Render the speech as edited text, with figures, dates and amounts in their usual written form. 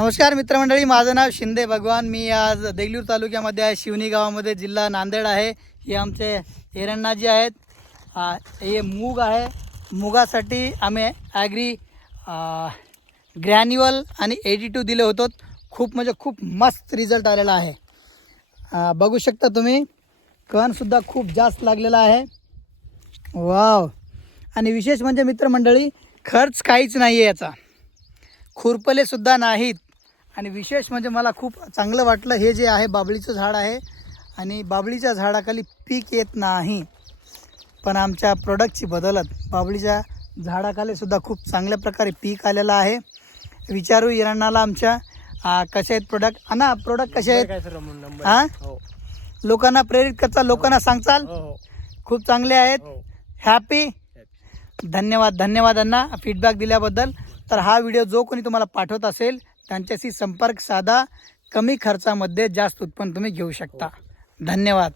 नमस्कार मित्रमंडळी, माझं नाव शिंदे भगवान. मी आज देगलूर तालुक्यामध्ये आहे, शिवनी गावामध्ये, जिल्हा नांदेड आहे. हे आमचे हिरण्णाजी आहेत. हे मूग आहे. मुगासाठी आम्ही ॲग्री ग्रॅन्युअल आणि 82 दिले होतो. खूप म्हणजे खूप मस्त रिझल्ट आलेला आहे. बघू शकता तुम्ही, कणसुद्धा खूप जास्त लागलेला आहे. वाव. आणि विशेष म्हणजे मित्रमंडळी, खर्च काहीच नाही आहे याचा, खुरपले सुद्धा नाहीत. आणि विशेष म्हणजे मला खूप चांगलं वाटलं, हे जे आहे बाबळीचं झाड आहे आणि बाबळीच्या झाडाखाली पीक येत नाही, पण आमच्या प्रोडक्टची बदलत बाबळीच्या झाडाखाली सुद्धा खूप चांगल्या प्रकारे पीक आलेलं आहे. विचारू हिरण्णाला आमच्या कसे आहेत प्रोडक्ट. अना प्रोडक्ट कसे आहेत? हां, लोकांना प्रेरित करता, लोकांना सांगचाल खूप चांगले आहेत. हॅपी. धन्यवाद धन्यवाद अण्णा फीडबॅक दिल्याबद्दल. तर हा व्हिडिओ जो कोणी तुम्हाला पाठवत असेल त्यांच्याशी संपर्क साधा. कमी खर्चामध्ये जास्त उत्पन्न तुम्ही घेऊ शकता. धन्यवाद.